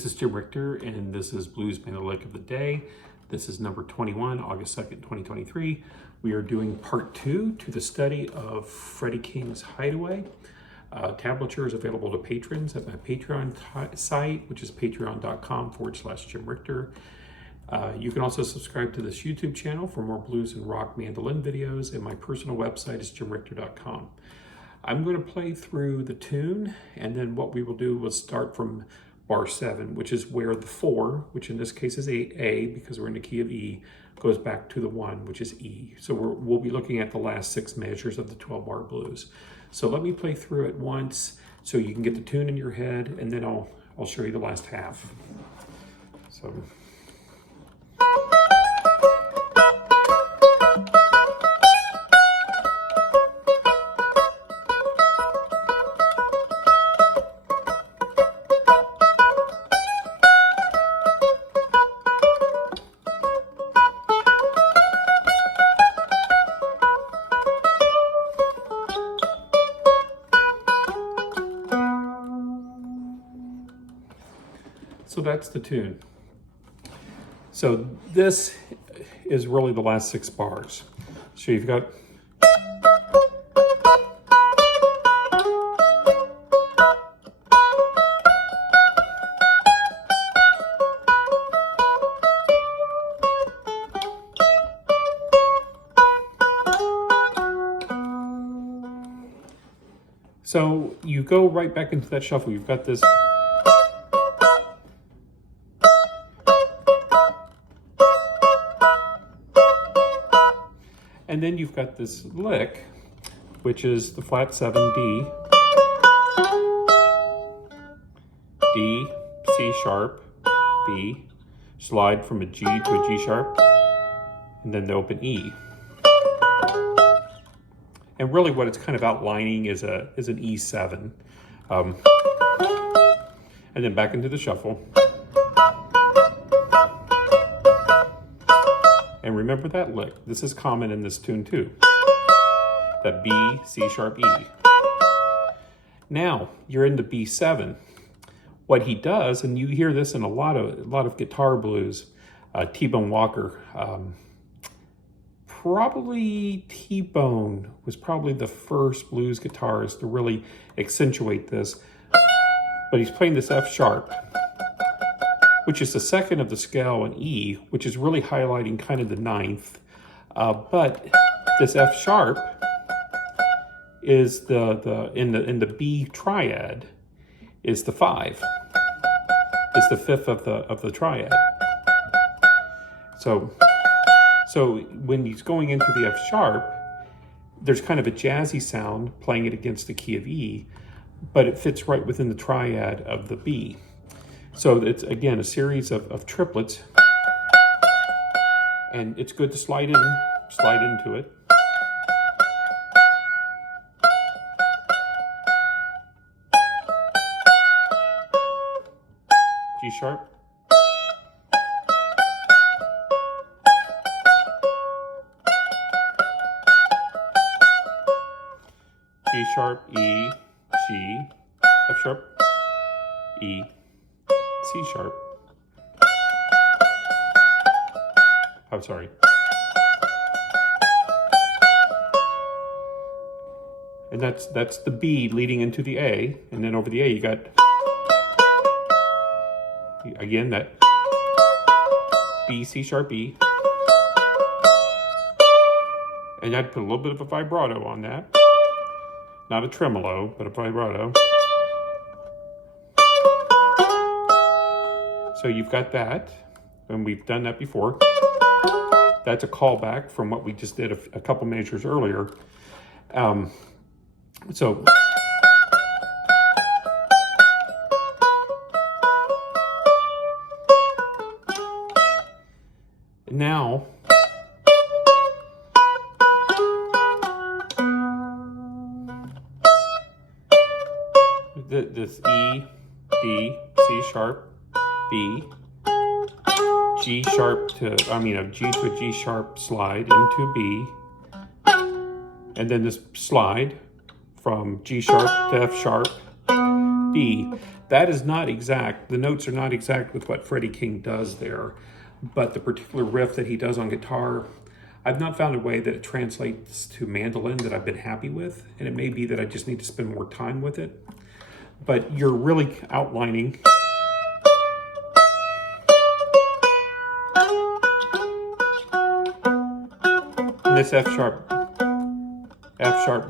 This is Jim Richter, and this is Blues Mandolin of the Day. This is number 21, August 2nd, 2023. We are doing part 2 to the study of Freddie King's Hideaway. Tablature is available to patrons at my Patreon site, which is patreon.com/Jim Richter. You can also subscribe to this YouTube channel for more blues and rock mandolin videos, and my personal website is jimrichter.com. I'm going to play through the tune, and then what we will do was start from bar 7, which is where the 4, which in this case is A because we're in the key of E, goes back to the 1, which is E. So we'll be looking at the last 6 measures of the 12-bar blues. So let me play through it once so you can get the tune in your head, and then I'll show you the last half. So. So that's the tune. So this is really the last 6 bars. So you've got so you go right back into that shuffle. You've got this. And then you've got this lick, which is the flat 7 D, D, C sharp, B, slide from a G to a G sharp, and then the open E. And really what it's kind of outlining is an E7. And then back into the shuffle. And remember that lick. This is common in this tune too. That B, C sharp, E. Now you're into B7. What he does, and you hear this in a lot of guitar blues. T-Bone Walker, probably T-Bone was probably the first blues guitarist to really accentuate this. But he's playing this F sharp, which is the 2nd of the scale in E, which is really highlighting kind of the 9th. But this F sharp is in the B triad is the 5. Is the 5th of the triad. So when he's going into the F sharp, there's kind of a jazzy sound playing it against the key of E, but it fits right within the triad of the B. So it's, again, a series of triplets, and it's good to slide into it. G sharp. G sharp, E, G, F sharp, E, C sharp. I'm sorry. And that's the B leading into the A, and then over the A you got, again, that B, C sharp, E. And I'd put a little bit of a vibrato on that. Not a tremolo, but a vibrato. So you've got that, and we've done that before. That's a callback from what we just did a couple measures earlier. So now this E, D, C sharp, B, G sharp to, G to a G sharp slide into B, and then this slide from G sharp to F sharp, D. that is not exact. The notes are not exact with what Freddie King does there, but the particular riff that he does on guitar, I've not found a way that it translates to mandolin that I've been happy with, and it may be that I just need to spend more time with it. But you're really outlining and this F sharp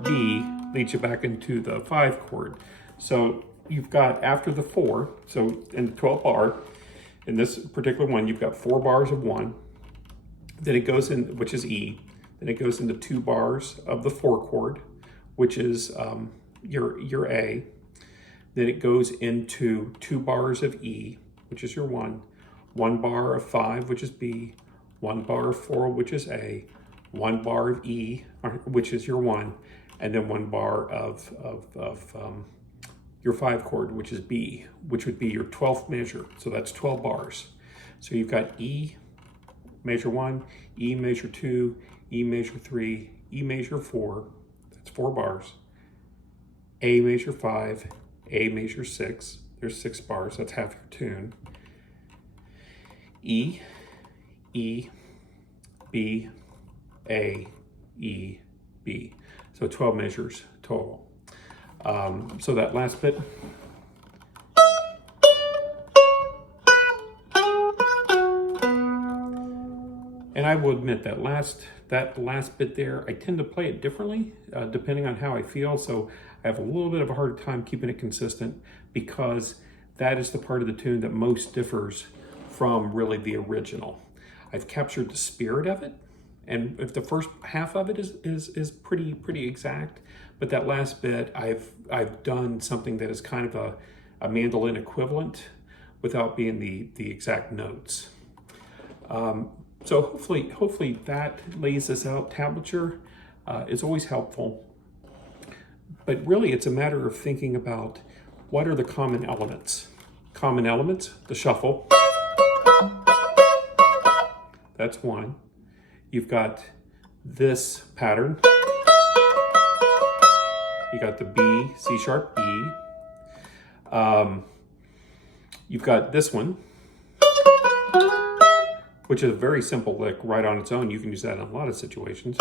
B leads you back into the 5 chord. So you've got after the 4, so in the 12th bar, in this particular one, you've got 4 bars of 1. Then it goes in, which is E. Then it goes into 2 bars of the 4 chord, which is your A. Then it goes into 2 bars of E, which is your 1. 1 bar of 5, which is B. 1 bar of 4, which is A. 1 bar of E, which is your 1, and then 1 bar of your 5 chord, which is B, which would be your 12th measure. So that's 12 bars. So you've got E measure 1, E measure 2, E measure 3, E measure 4, that's 4 bars. A measure 5, A measure 6, there's 6 bars, that's half your tune. E, E, B, A, E, B. So 12 measures total. So that last bit. And I will admit that last bit there, I tend to play it differently depending on how I feel. So I have a little bit of a hard time keeping it consistent because that is the part of the tune that most differs from really the original. I've captured the spirit of it, and if the first half of it is pretty exact, but that last bit I've done something that is kind of a mandolin equivalent without being the exact notes. So hopefully that lays this out. Tablature is always helpful, but really it's a matter of thinking about what are the common elements. Common elements, the shuffle. That's one. You've got this pattern. You got the B, C sharp, E. You've got this one, which is a very simple lick right on its own. You can use that in a lot of situations.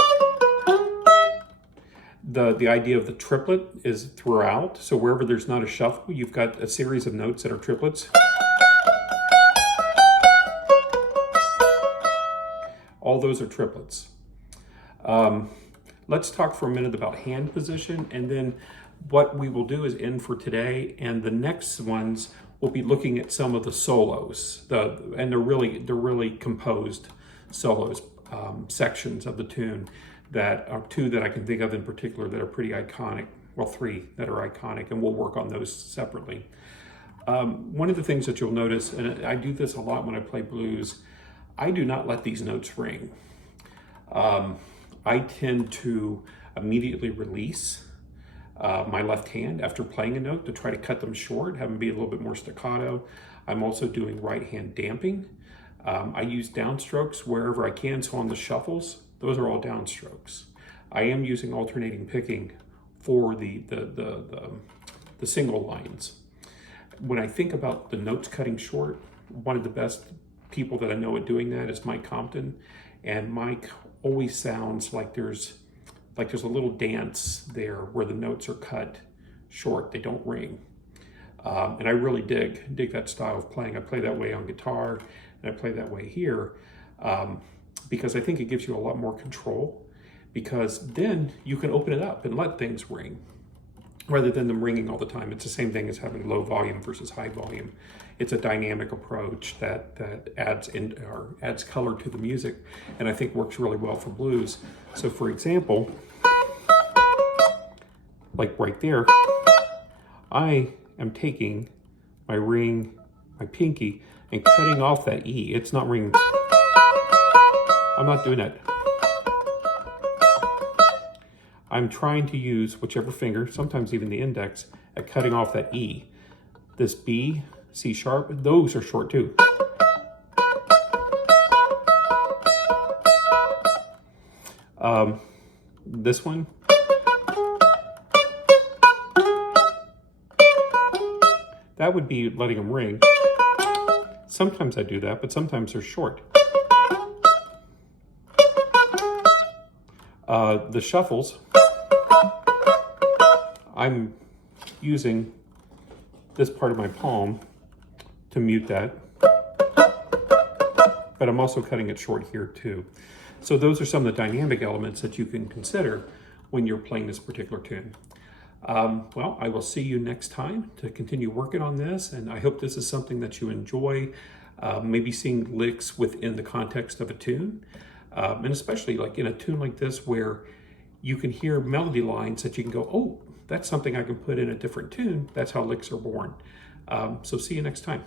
The idea of the triplet is throughout. So wherever there's not a shuffle, you've got a series of notes that are triplets. All those are triplets. Let's talk for a minute about hand position, and then what we will do is end for today, and the next ones we'll be looking at some of the solos, and they're really composed solos, sections of the tune that are 2 that I can think of in particular that are pretty iconic. Well, 3 that are iconic, and we'll work on those separately. One of the things that you'll notice, and I do this a lot when I play blues, I do not let these notes ring. I tend to immediately release my left hand after playing a note to try to cut them short, have them be a little bit more staccato. I'm also doing right hand damping. I use downstrokes wherever I can, so on the shuffles, those are all downstrokes. I am using alternating picking for the single lines. When I think about the notes cutting short, one of the best people that I know at doing that is Mike Compton, and Mike always sounds like there's a little dance there where the notes are cut short, they don't ring. And I really dig that style of playing. I play that way on guitar, and I play that way here, because I think it gives you a lot more control, because then you can open it up and let things ring rather than them ringing all the time. It's the same thing as having low volume versus high volume. It's a dynamic approach that adds color to the music, and I think works really well for blues. So for example, like right there, I am taking my ring, my pinky, and cutting off that E. It's not ringing. I'm not doing that. I'm trying to use whichever finger, sometimes even the index, at cutting off that E. This B, C sharp, those are short too. This one, that would be letting them ring. Sometimes I do that, but sometimes they're short. The shuffles, I'm using this part of my palm to mute that, but I'm also cutting it short here too. So those are some of the dynamic elements that you can consider when you're playing this particular tune. Well, I will see you next time to continue working on this, and I hope this is something that you enjoy, maybe seeing licks within the context of a tune, and especially like in a tune like this where you can hear melody lines that you can go, oh, that's something I can put in a different tune. That's how licks are born. So see you next time.